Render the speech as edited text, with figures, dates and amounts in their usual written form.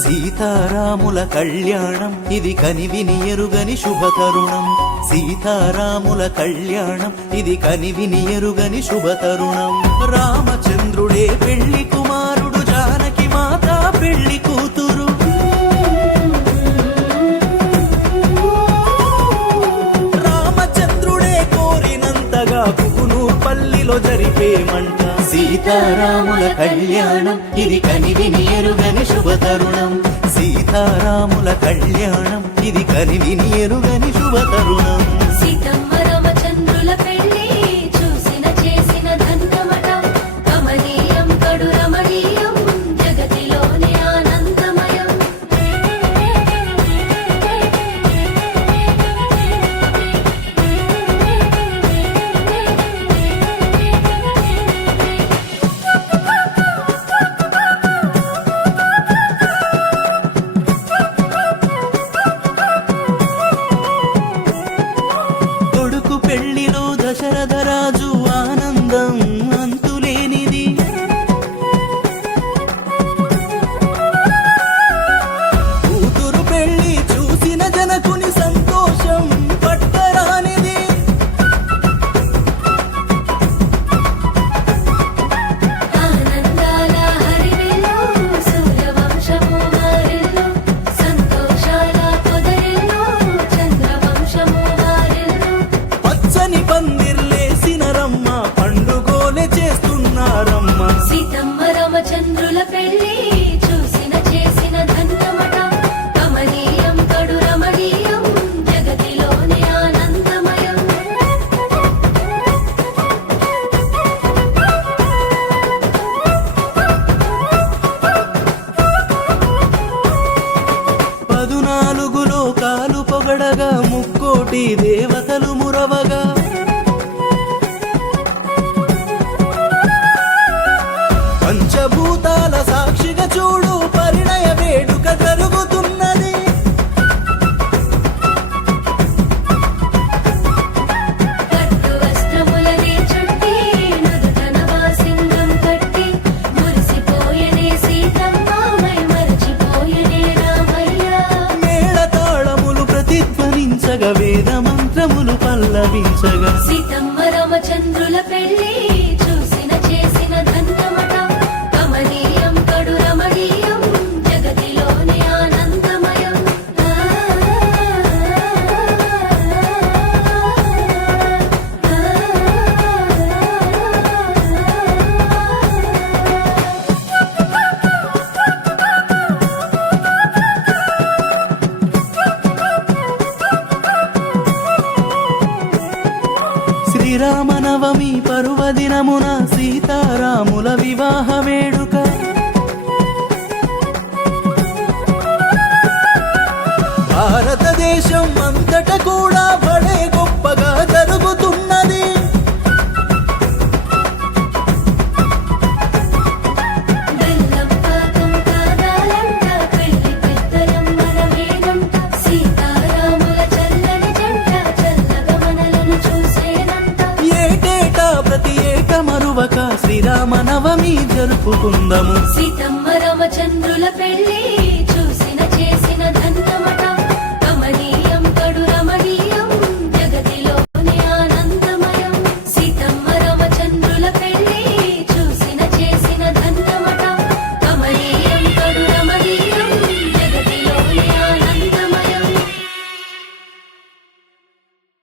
సీతారాముల కళ్యాణం ఇది కనివిని ఎరుగని శుభతరుణం. సీతారాముల కళ్యాణం ఇది కనివిని ఎరుగని శుభతరుణం. రామచంద్రుడే పెళ్లి కుమారుడు, జానకి మాత పెళ్లి కూతురు. రామచంద్రుడే కోరినంతగా కుకునూర్ పల్లిలో జరిపేమంట. సీతారాముల కళ్యాణం ఇది కనివిని ఎరుగని శుభతరుణం. సీతారాముల కళ్యాణం ఇది కనివిని ఎరుగని శుభతరుణం. సీతమ్మ రామచంద్రుల పెళ్లి చూసిన చేసిన ధన్యమట. కమనీయం కడు రమణీయం జగతిలోనే ఆనందమయం. పెళ్లిలో దశరథరాజు ఆనందం అంతులేనిది. కూతురు పెళ్లి చూసిన జనకుని సంతోషం పట్టరానిది. ఆనందాల హరివిల్లు సూర్యవంశము వారిల్లు. సంతోషాల పొదరిల్లు చంద్రవంశము వారిల్లు. పచ్చని పందిర్లేసిన రమ్మ పండుగోలే చేస్తున్నారమ్మ. సీతమ్మ రామచంద్రుల పెళ్లి చూసిన చేసిన ధన్యమట. కమనీయం కడు రమణీయం జగతిలోనే ఆనందమయం. పదునాలుగు లోకాలు పొగడగా ముక్కోటి దేవతలు మురవగా. పంచభూతాల సాక్షిగా చూడు పరిణయ వేడుక జరుగుతున్నది. పట్టు వస్త్రములనే చుట్టి నుదుటన వాసింగం కట్టి. మురిసిపోయనే సీతమ్మ మై మరచిపోయనే రామయ్య. మేళతాళములు ప్రతిధ్వనించగా వేద మంత్రములు పల్లవించగా. సీతమ్మ రామచంద్రుల పెళ్లి చూసిన చేసిన ధన్యమట. కమనీయం కడు రమణీయం జగతిలోనే ఆనందమయం. శ్రీరామనవమి పర్వదినమున సీతారాముల వివాహ వేడుక. భారతదేశం అంతట కూడా బడే గొప్పగా జరుగుతున్నది. బెల్లం పాకం కాదాలంట, పెళ్లి పెద్దలం మనమేనంట. సీతారాముల చల్లని జంట చల్లగా మనలను చూసేనంట. ఏటేటా ప్రతి ఏట మరువక శ్రీరామనవమి జరుపుకుందాము. సీతమ్మ రామచంద్రుల పెళ్లి